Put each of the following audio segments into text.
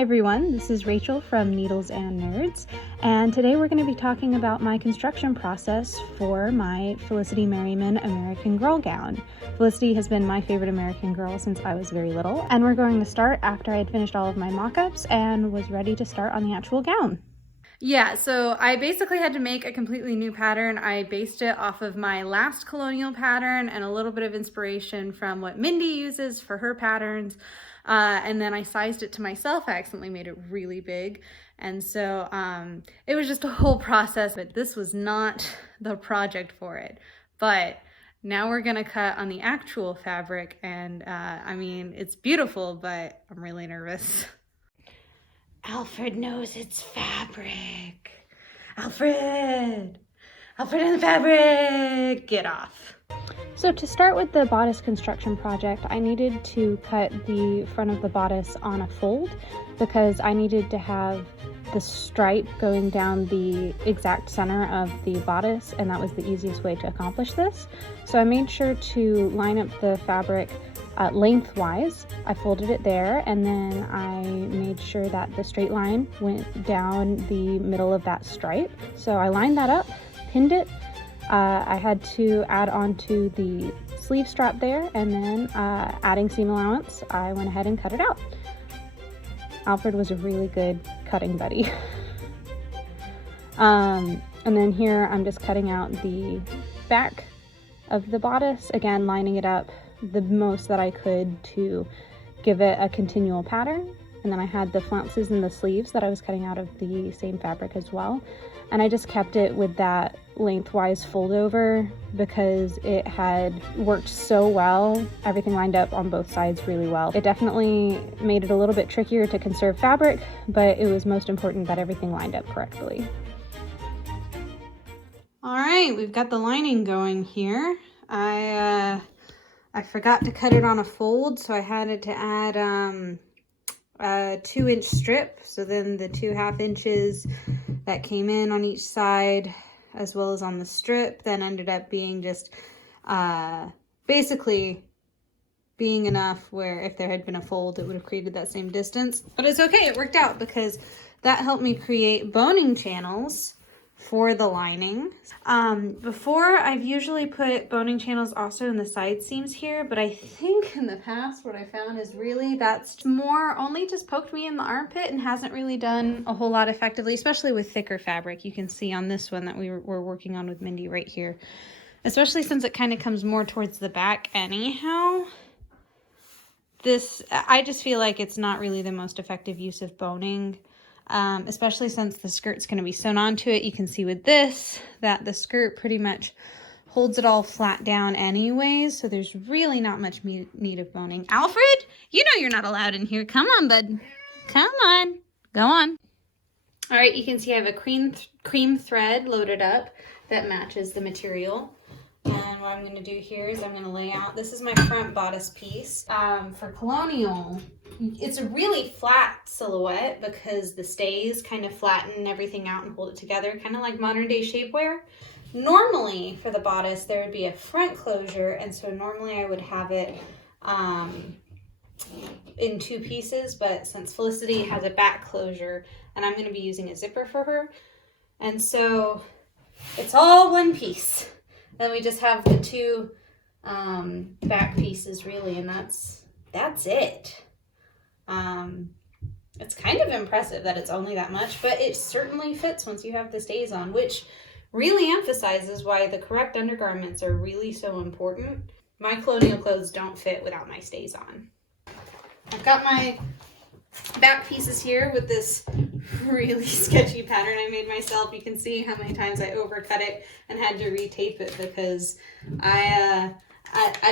Hi everyone, this is Rachel from Needles and Nerds, and today we're going to be talking about my construction process for my Felicity Merriman American Girl gown. Felicity has been my favorite American Girl since I was very little, and we're going to start after I had finished all of my mock-ups and was ready to start on the actual gown. Yeah, so I basically had to make a completely new pattern. I based it off of my last Colonial pattern and a little bit of inspiration from what Mindy uses for her patterns. And then I sized it to myself. I accidentally made it really big. And so it was just a whole process, but this was not the project for it. But now we're gonna cut on the actual fabric, and I mean, it's beautiful, but I'm really nervous. Alfred knows it's fabric. Alfred! Alfred and the fabric! Get off. So to start with the bodice construction project, I needed to cut the front of the bodice on a fold because I needed to have the stripe going down the exact center of the bodice, and that was the easiest way to accomplish this. So I made sure to line up the fabric lengthwise. I folded it there, and then I made sure that the straight line went down the middle of that stripe. So I lined that up, pinned it. I had to add on to the sleeve strap there, and then adding seam allowance, I went ahead and cut it out. Alfred was a really good cutting buddy. And then here I'm just cutting out the back of the bodice, again lining it up the most that I could to give it a continual pattern. And then I had the flounces and the sleeves that I was cutting out of the same fabric as well. And I just kept it with that lengthwise fold over because it had worked so well. Everything lined up on both sides really well. It definitely made it a little bit trickier to conserve fabric, but it was most important that everything lined up correctly. All right, we've got the lining going here. I forgot to cut it on a fold, so I had to add a 2-inch strip. So then the 2 1/2 inches that came in on each side, as well as on the strip, then ended up being just basically being enough where if there had been a fold, it would have created that same distance. But it's okay, it worked out because that helped me create boning channels for the lining. Before, I've usually put boning channels also in the side seams here, but I think in the past what I found is really that's more only just poked me in the armpit and hasn't really done a whole lot effectively, especially with thicker fabric. You can see on this one that we were working on with Mindy right here, especially since it kind of comes more towards the back anyhow. I just feel like it's not really the most effective use of boning. Especially since the skirt's going to be sewn onto it. You can see with this that the skirt pretty much holds it all flat down anyways, so there's really not much need of boning. Alfred, you know you're not allowed in here. Come on, bud. Come on. Go on. All right, you can see I have a cream thread loaded up that matches the material. And what I'm going to do here is I'm going to lay out, this is my front bodice piece. For Colonial, it's a really flat silhouette because the stays kind of flatten everything out and hold it together, kind of like modern day shapewear. Normally for the bodice, there would be a front closure, and so normally I would have it in 2 pieces, but since Felicity has a back closure, and I'm going to be using a zipper for her, and so it's all one piece. Then we just have the 2 back pieces really, and that's it. It's kind of impressive that it's only that much, but it certainly fits once you have the stays on, which really emphasizes why the correct undergarments are really so important. My Colonial clothes don't fit without my stays on. I've got my back pieces here with this really sketchy pattern I made myself. You can see how many times I overcut it and had to retape it because I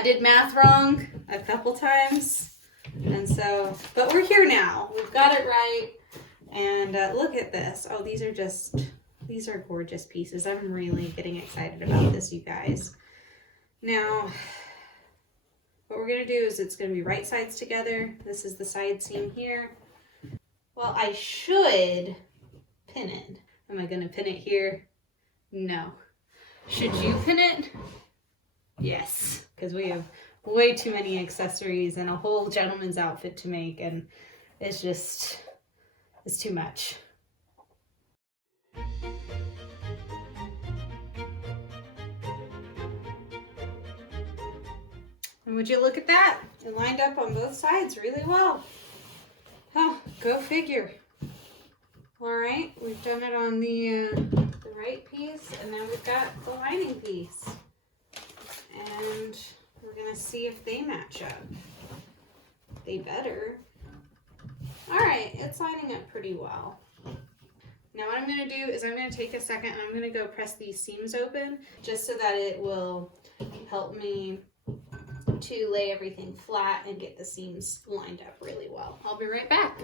did math wrong a couple times. And so, but we're here now. We've got it right. And look at this. Oh, these are gorgeous pieces. I'm really getting excited about this, you guys. Now, what we're going to do is it's going to be right sides together. This is the side seam here. Well, I should pin it. Am I going to pin it here? No. Should you pin it? Yes, because we have way too many accessories and a whole gentleman's outfit to make, and it's just is too much. And would you look at that? It lined up on both sides really well. Oh, go figure. All right, we've done it on the right piece, and now we've got the lining piece. And we're gonna see if they match up. They better. All right, it's lining up pretty well. Now what I'm gonna do is I'm gonna take a second and I'm gonna go press these seams open just so that it will help me to lay everything flat and get the seams lined up really well. I'll be right back.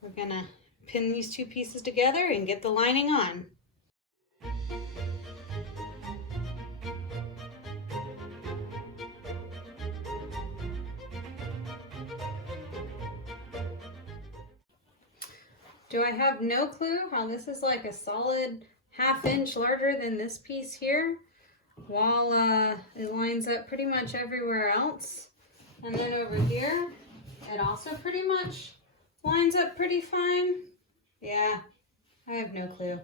We're gonna pin these two pieces together and get the lining on. Do I have no clue how this is like a solid 1/2 inch larger than this piece here, while it lines up pretty much everywhere else. And then over here, it also pretty much lines up pretty fine. Yeah, I have no clue.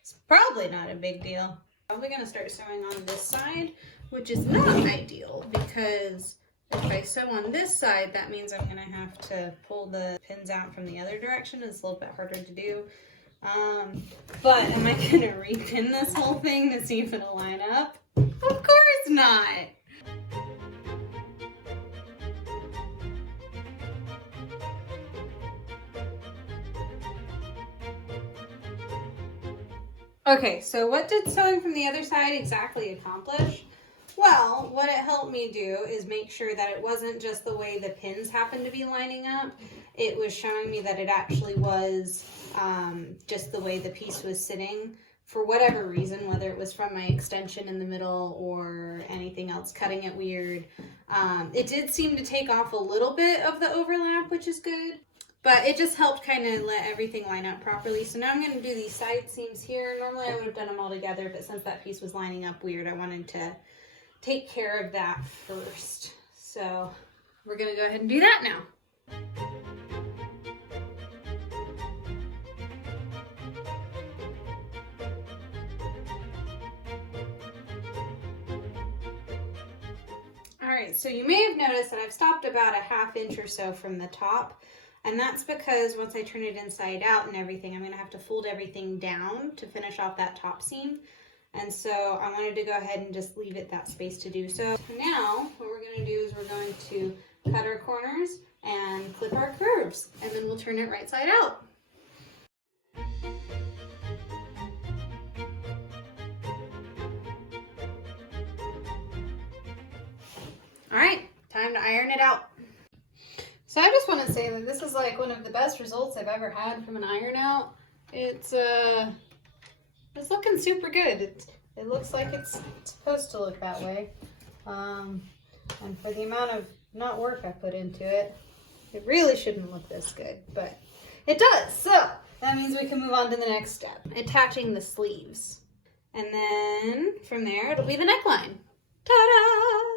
It's probably not a big deal. Probably gonna start sewing on this side, which is not ideal because if I sew on this side, that means I'm gonna have to pull the pins out from the other direction. It's a little bit harder to do. But am I gonna repin this whole thing to see if it'll line up? Of course not. Okay, so what did sewing from the other side exactly accomplish? Well, what it helped me do is make sure that it wasn't just the way the pins happened to be lining up. It was showing me that it actually was just the way the piece was sitting for whatever reason, whether it was from my extension in the middle or anything else cutting it weird. It did seem to take off a little bit of the overlap, which is good. But it just helped kind of let everything line up properly. So now I'm going to do these side seams here. Normally I would have done them all together, but since that piece was lining up weird, I wanted to take care of that first. So we're going to go ahead and do that now. All right, so you may have noticed that I've stopped about a 1/2 inch or so from the top. And that's because once I turn it inside out and everything, I'm going to have to fold everything down to finish off that top seam. And so I wanted to go ahead and just leave it that space to do so. Now what we're going to do is we're going to cut our corners and clip our curves, and then we'll turn it right side out. All right, time to iron it out. So I just want to say that this is like one of the best results I've ever had from an iron out. It's looking super good. It looks like it's supposed to look that way. And for the amount of not work I put into it, it really shouldn't look this good, but it does. So that means we can move on to the next step, attaching the sleeves. And then from there, it'll be the neckline. Ta-da!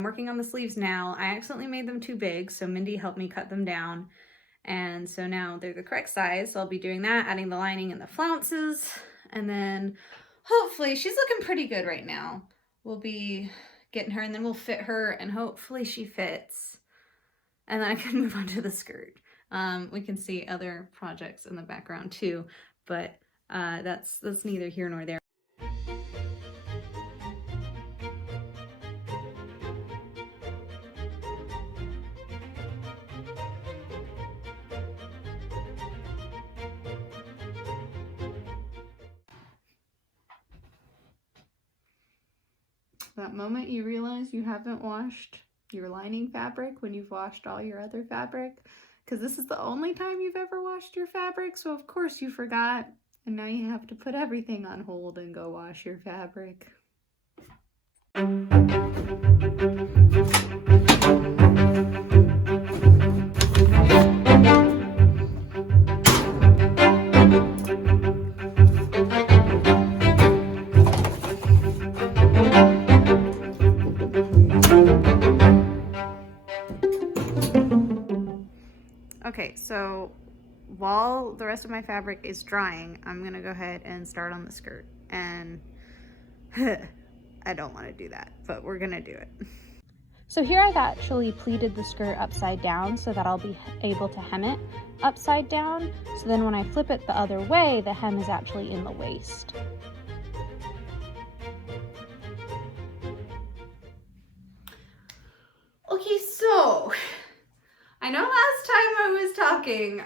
I'm working on the sleeves now. I accidentally made them too big, so Mindy helped me cut them down. And so now they're the correct size. So I'll be doing that, adding the lining and the flounces. And then hopefully, she's looking pretty good right now. We'll be getting her, and then we'll fit her, and hopefully she fits. And then I can move on to the skirt. We can see other projects in the background too, but that's neither here nor there. That moment you realize you haven't washed your lining fabric when you've washed all your other fabric, because this is the only time you've ever washed your fabric, so of course you forgot, and now you have to put everything on hold and go wash your fabric. So while the rest of my fabric is drying, I'm gonna go ahead and start on the skirt. And I don't want to do that, but we're gonna do it. So here I've actually pleated the skirt upside down so that I'll be able to hem it upside down. So then when I flip it the other way, the hem is actually in the waist. Okay, so I know last time I was talking,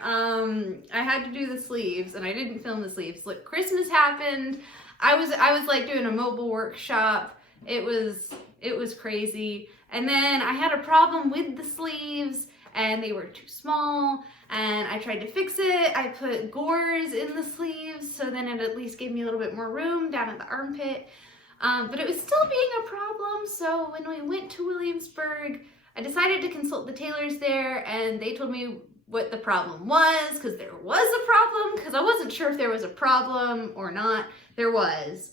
I had to do the sleeves and I didn't film the sleeves. Look, Christmas happened. I was like doing a mobile workshop. It was crazy. And then I had a problem with the sleeves and they were too small and I tried to fix it. I put gores in the sleeves so then it at least gave me a little bit more room down at the armpit. But it was still being a problem. So when we went to Williamsburg, I decided to consult the tailors there and they told me what the problem was, because there was a problem, because I wasn't sure if there was a problem or not. There was.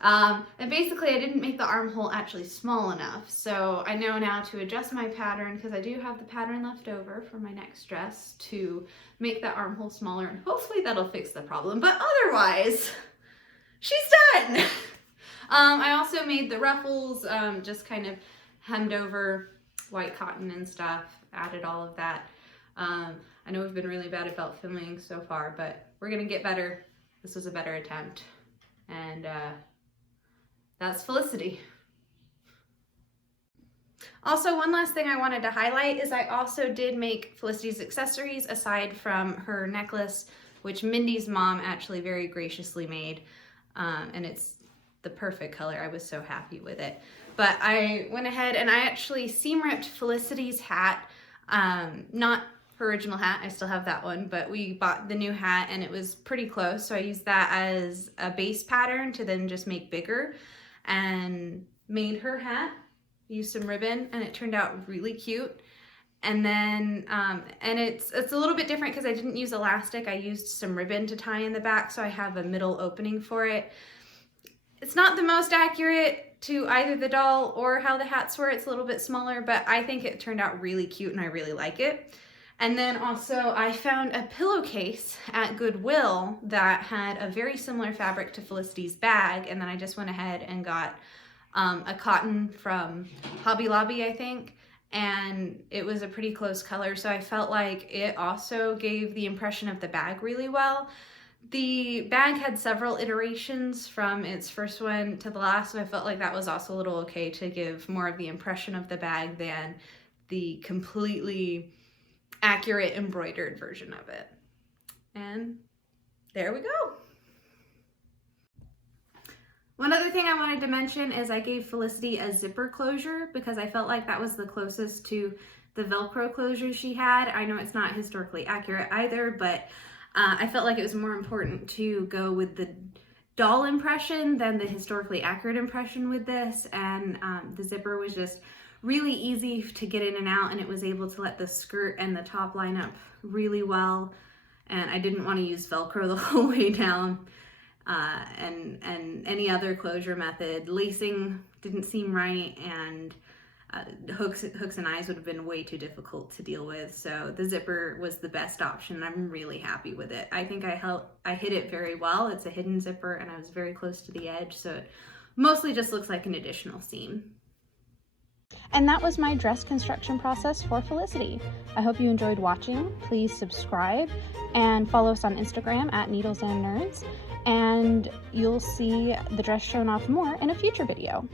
And basically I didn't make the armhole actually small enough. So I know now to adjust my pattern, because I do have the pattern left over for my next dress, to make that armhole smaller, and hopefully that'll fix the problem. But otherwise, she's done. I also made the ruffles, just kind of hemmed over white cotton and stuff, added all of that. I know we've been really bad about filming so far, but we're gonna get better. This was a better attempt. And that's Felicity. Also, one last thing I wanted to highlight is I also did make Felicity's accessories aside from her necklace, which Mindy's mom actually very graciously made. And it's the perfect color. I was so happy with it. But I went ahead and I actually seam ripped Felicity's hat. Not her original hat, I still have that one, but we bought the new hat and it was pretty close. So I used that as a base pattern to then just make bigger, and made her hat, used some ribbon, and it turned out really cute. And then, and it's a little bit different because I didn't use elastic. I used some ribbon to tie in the back, so I have a middle opening for it. It's not the most accurate to either the doll or how the hats were. It's a little bit smaller, but I think it turned out really cute and I really like it. And then also I found a pillowcase at Goodwill that had a very similar fabric to Felicity's bag, and then I just went ahead and got a cotton from Hobby Lobby, I think, and it was a pretty close color, so I felt like it also gave the impression of the bag really well. The bag had several iterations from its first one to the last, so I felt like that was also a little okay to give more of the impression of the bag than the completely accurate embroidered version of it. And there we go. One other thing I wanted to mention is I gave Felicity a zipper closure because I felt like that was the closest to the Velcro closure she had. I know it's not historically accurate either, but I felt like it was more important to go with the doll impression than the historically accurate impression with this, and the zipper was just really easy to get in and out, and it was able to let the skirt and the top line up really well, and I didn't want to use Velcro the whole way down, and any other closure method. Lacing didn't seem right, and hooks and eyes would have been way too difficult to deal with, so the zipper was the best option. I'm really happy with it. I think I hit it very well. It's a hidden zipper and I was very close to the edge, so it mostly just looks like an additional seam. And that was my dress construction process for Felicity. I hope you enjoyed watching. Please subscribe and follow us on Instagram at Needles and Nerds, and you'll see the dress shown off more in a future video.